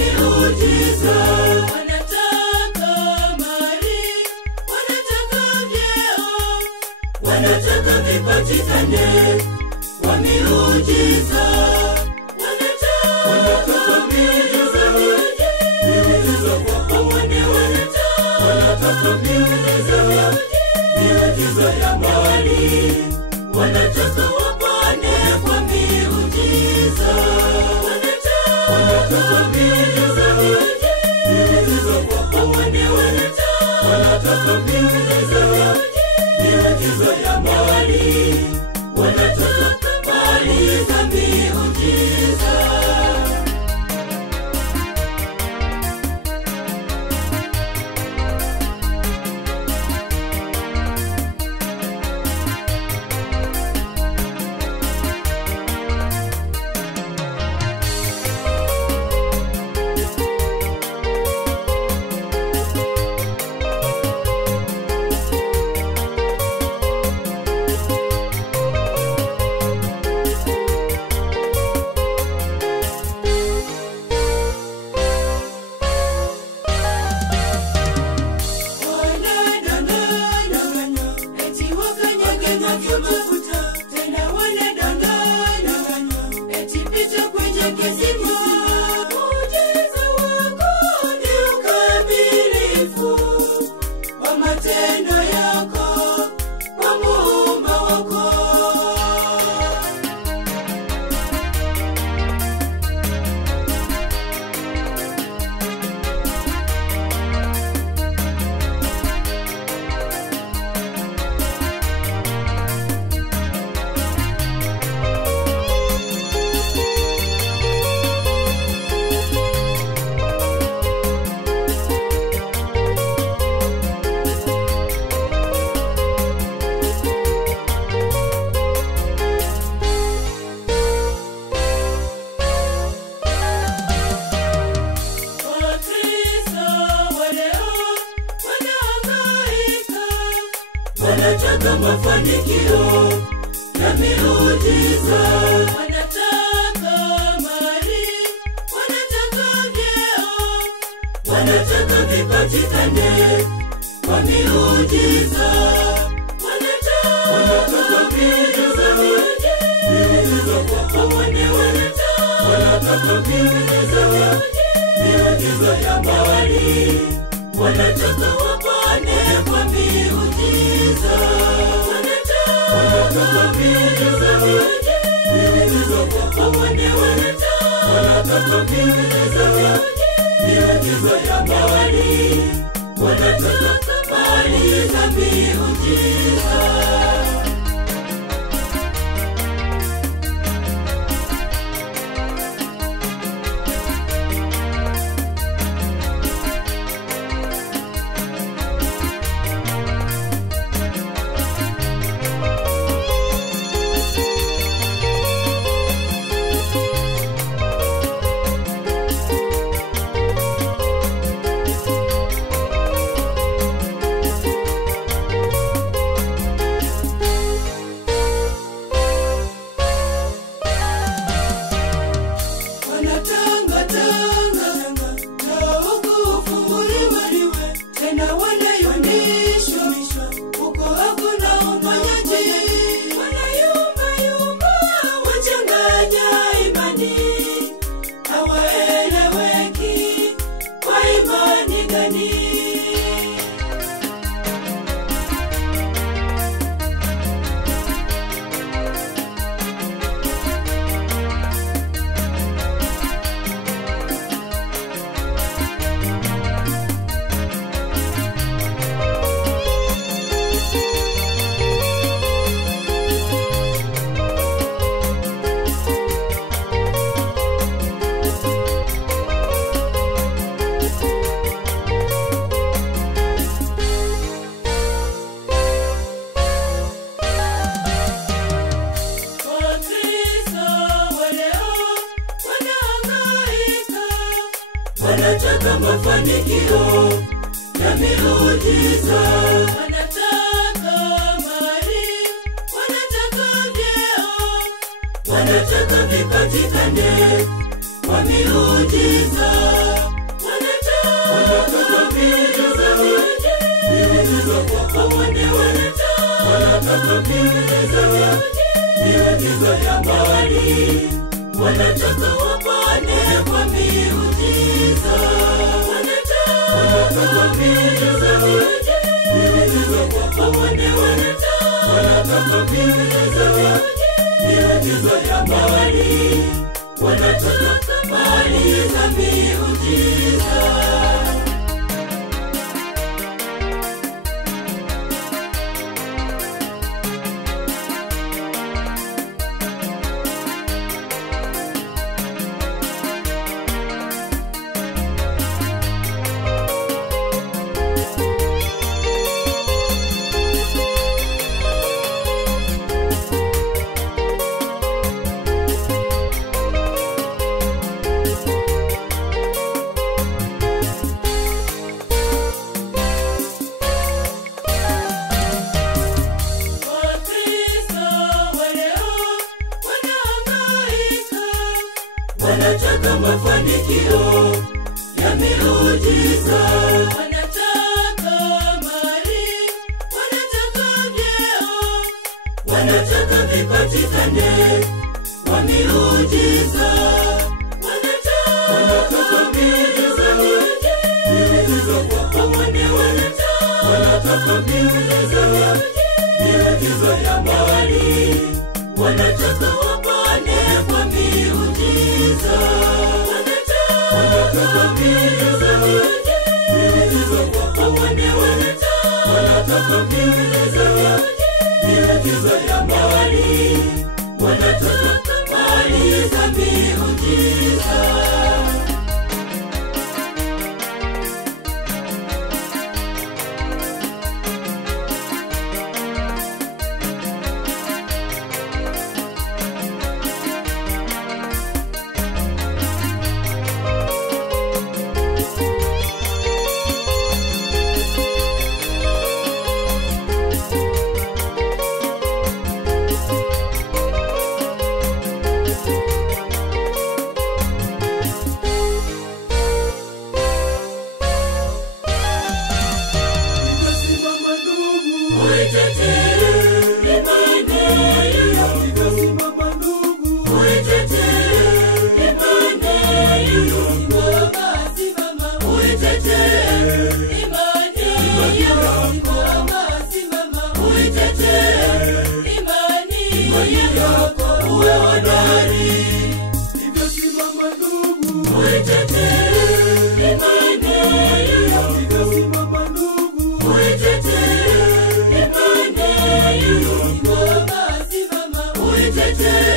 miujiza. Wanataka mali, wanataka vyeo, wanataka vipatikane kwa miujiza. Wanataka miujiza, miujiza kwa pamoja. Wanataka miujiza ya mali, wanataka wapane kwa miujiza. Wanataka miujiza kwa pamoja. Wanataka miujiza ya mali, wanataka mali za miujiza. Wanataka mafanikio na miujiza. Wanataka mali, wanataka vyeo, wanataka vipatikane kwa miujiza. Wanataka miujiza kwa pamoja. Wanataka miujiza ya mali, wanataka wapane kwa miujiza. Wanataka miujiza kwa pamoja. Wanataka miujiza ya mali, wanataka mali za miujiza. wanataka mafanikio na miujiza, wanataka mali, wanataka vyeo, wanataka vipatikane kwa miujiza. miujiza ya mbali. Wanataka wapone kwa miujiza. Wanataka miujiza wapone. Wanataka miujiza ya mbali. Wanataka mali za miujiza. Wanataka mafanikio ya miujiza. Wanataka mali, wanataka vyeo, wanataka vipatikane kwa miujiza. Wanataka miujiza wapone. Wanataka miujiza ya mali. Wanataka wapone kwa miujiza. Wanataka miujiza wapone. Wanataka miujiza ya mali. Wanataka mali za miujiza. Uitete